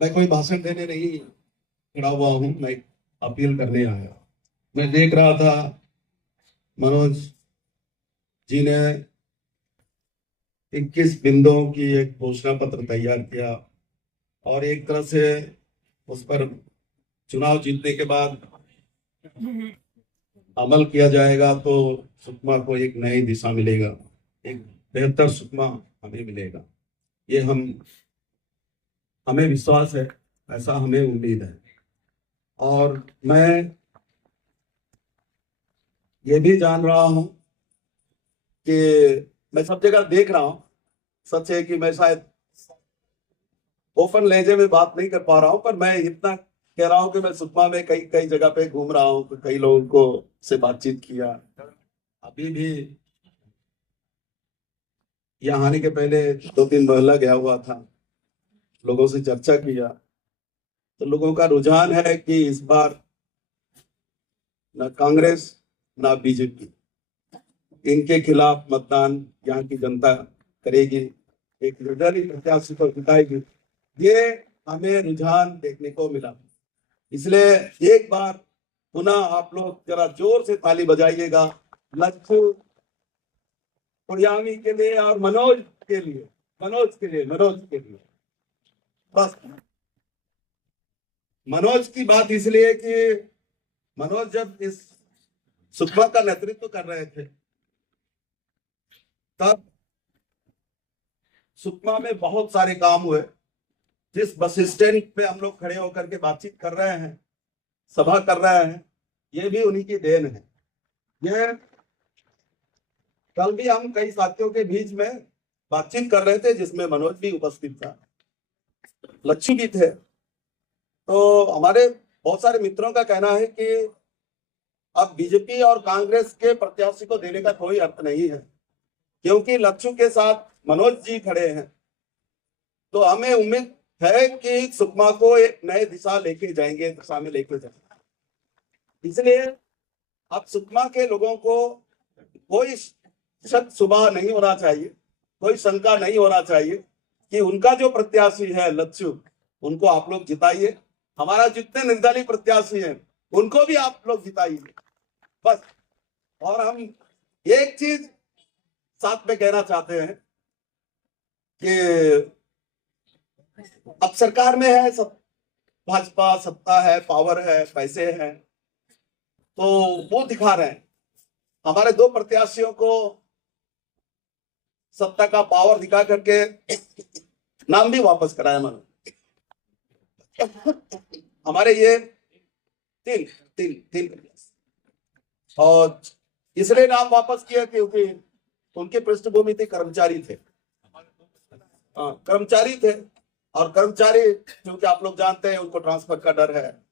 मैं कोई भाषण देने नहीं खड़ा हुआ हूं, मैं अपील करने आया। मैं देख रहा था मनोज जी ने 21 बिंदुओं की एक घोषणा पत्र तैयार किया और एक तरह से उस पर चुनाव जीतने के बाद अमल किया जाएगा तो सुकमा को एक नई दिशा मिलेगा, एक बेहतर सुकमा हमें मिलेगा। ये हमें विश्वास है, ऐसा हमें उम्मीद है। और मैं ये भी जान रहा हूं कि मैं सब जगह देख रहा हूं, सच है कि मैं शायद ओपन लहजे में बात नहीं कर पा रहा हूं, पर मैं इतना कह रहा हूं कि मैं सुकमा में कई कई जगह पे घूम रहा हूं, कई लोगों को से बातचीत किया। अभी भी यहाँ आने के पहले 2-3 मोहल्ला गया हुआ था, लोगों से चर्चा किया, तो लोगों का रुझान है कि इस बार ना कांग्रेस ना बीजेपी, इनके खिलाफ मतदान यहाँ की जनता करेगी, एक निर्दलीय प्रत्याशी को जिताएगी। ये हमें रुझान देखने को मिला। इसलिए एक बार पुनः आप लोग जरा जोर से ताली बजाइएगा लच्छू कुड़ियामी के लिए और मनोज के लिए, मनोज के लिए। बस मनोज की बात इसलिए कि मनोज जब इस सुकमा का नेतृत्व कर रहे थे तब सुकमा में बहुत सारे काम हुए। जिस बस स्टैंड पे हम लोग खड़े होकर के बातचीत कर रहे हैं, सभा कर रहे हैं, ये भी उन्हीं की देन है। ये कल भी हम कई साथियों के बीच में बातचीत कर रहे थे जिसमें मनोज भी उपस्थित था, लक्ष्य भी थे। तो हमारे बहुत सारे मित्रों का कहना है कि अब बीजेपी और कांग्रेस के प्रत्याशी को देने का कोई अर्थ नहीं है, क्योंकि लक्ष्य के साथ मनोज जी खड़े हैं। तो हमें उम्मीद है कि सुकमा को एक नए दिशा लेके जाएंगे, दिशा में लेके जाएंगे। इसलिए अब सुकमा के लोगों को कोई शक सुबह नहीं होना चाहिए, कोई शंका नहीं होना चाहिए कि उनका जो प्रत्याशी है लच्छू, उनको आप लोग जिताइए। हमारा जितने निर्दलीय प्रत्याशी हैं उनको भी आप लोग जिताइए, बस। और हम एक चीज साथ में कहना चाहते हैं कि अब सरकार में है सब, भाजपा सत्ता है, पावर है, पैसे हैं, तो वो दिखा रहे हैं। हमारे 2 प्रत्याशियों को सत्ता का पावर दिखा करके नाम भी वापस कराया मैंने। हमारे ये तीन तीन तीन और इसलिए नाम वापस किया क्योंकि उनकी पृष्ठभूमि थी, कर्मचारी थे, कर्मचारी थे। और कर्मचारी क्योंकि आप लोग जानते हैं उनको ट्रांसफर का डर है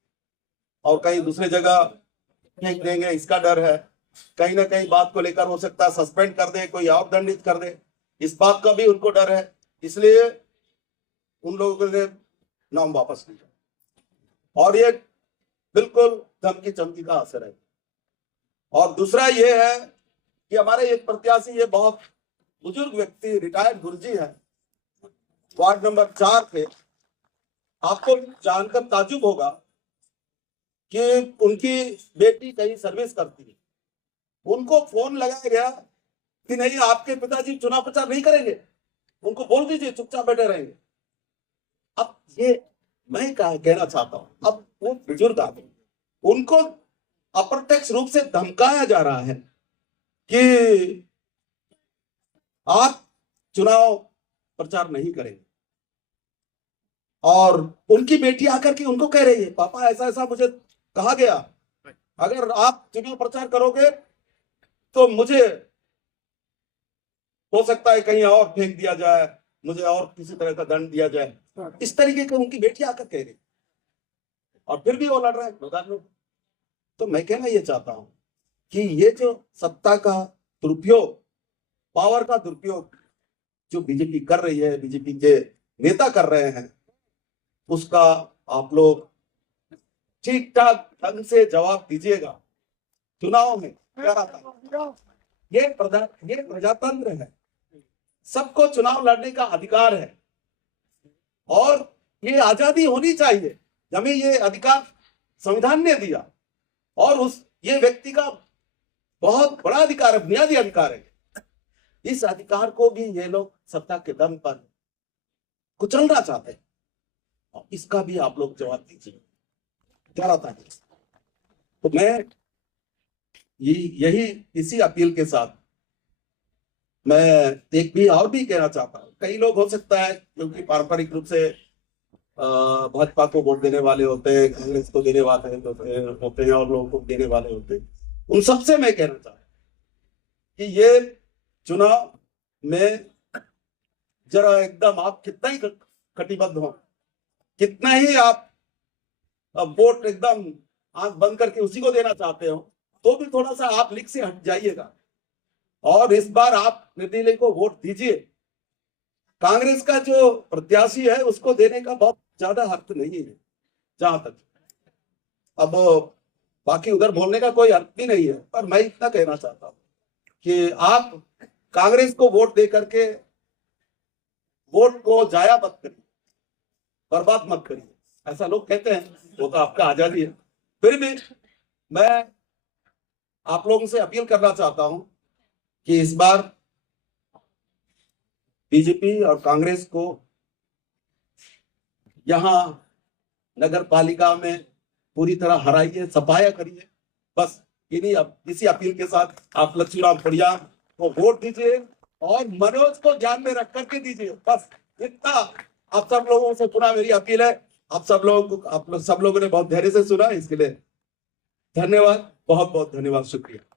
और कहीं दूसरी जगह फेंक देंगे इसका डर है, कहीं ना कहीं बात को लेकर हो सकता है सस्पेंड कर दे, कोई और दंडित कर दे, इस बात का भी उनको डर है। इसलिए उन लोगों ने नाम वापस लिया और ये बिल्कुल धमकी चमकी का असर है। और दूसरा ये है कि हमारे एक प्रत्याशी, ये बहुत बुजुर्ग व्यक्ति, रिटायर्ड गुरुजी है, वार्ड नंबर 4 थे। आपको जानकर ताजुब होगा कि उनकी बेटी कहीं सर्विस करती है, उनको फोन लगाया गया कि नहीं आपके पिताजी चुनाव प्रचार नहीं करेंगे, उनको बोल दीजिए चुपचाप बैठे रहेंगे। अब ये मैं कहना चाहता हूं, अब वो बुजुर्ग आदमी, उनको अप्रत्यक्ष रूप से धमकाया जा रहा है कि आप चुनाव प्रचार नहीं करेंगे। और उनकी बेटी आकर के उनको कह रही है पापा ऐसा ऐसा मुझे कहा गया, अगर आप चुनाव प्रचार करोगे तो मुझे हो सकता है कहीं और फेंक दिया जाए, मुझे और किसी तरह का दंड दिया जाए। इस तरीके की उनकी बेटी आकर कह रही, और फिर भी वो लड़ रहे हैं मैदान में। तो मैं कहना ये चाहता हूं कि ये जो सत्ता का दुरुपयोग, पावर का दुरुपयोग जो बीजेपी कर रही है, बीजेपी के नेता कर रहे हैं, उसका आप लोग ठीक ठाक ढंग से जवाब दीजिएगा। चुनाव में क्या रहता, ये प्रजातंत्र है, सबको चुनाव लड़ने का अधिकार है। और ये आजादी होनी चाहिए, हमें ये अधिकार संविधान ने दिया, और उस ये व्यक्ति का बहुत बड़ा अधिकार है, बुनियादी अधिकार है। इस अधिकार को भी ये लोग सत्ता के दम पर कुचलना चाहते हैं, और इसका भी आप लोग जवाब दीजिए क्या रहता है। तो मैं यही इसी अपील के साथ मैं एक भी और भी कहना चाहता हूँ। कई लोग हो सकता है क्योंकि पारंपरिक रूप से भाजपा को वोट देने वाले होते हैं, कांग्रेस को देने वाले होते हैं और लोगों को देने वाले होते हैं, उन सबसे मैं कहना चाहता हूँ कि ये चुनाव में जरा एकदम आप कितना ही कटिबद्ध हो, कितना ही आप वोट एकदम आंख बंद करके उसी को देना चाहते हो, तो भी थोड़ा सा आप लीक से हट जाइएगा और इस बार आप निर्दलीय को वोट दीजिए। कांग्रेस का जो प्रत्याशी है उसको देने का बहुत ज्यादा अर्थ नहीं है जहां तक, अब बाकी उधर बोलने का कोई अर्थ भी नहीं है, पर मैं इतना कहना चाहता हूं कि आप कांग्रेस को वोट दे करके वोट को जाया मत करिए, बर्बाद मत करिए। ऐसा लोग कहते हैं, वो तो आपका आजादी है। फिर भी मैं आप लोगों से अपील करना चाहता हूं कि इस बार बीजेपी और कांग्रेस को यहां नगर पालिका में पूरी तरह हराइए, सफाया करिए। बस इसी अपील के साथ आप लक्ष्मीराम परिया को वोट दीजिए और मनोज को ध्यान में रख करके दीजिए। बस इतना आप सब लोगों से पुनः मेरी अपील है। आप सब लोगों ने बहुत धैर्य से सुना, इसके लिए धन्यवाद, बहुत बहुत धन्यवाद, शुक्रिया।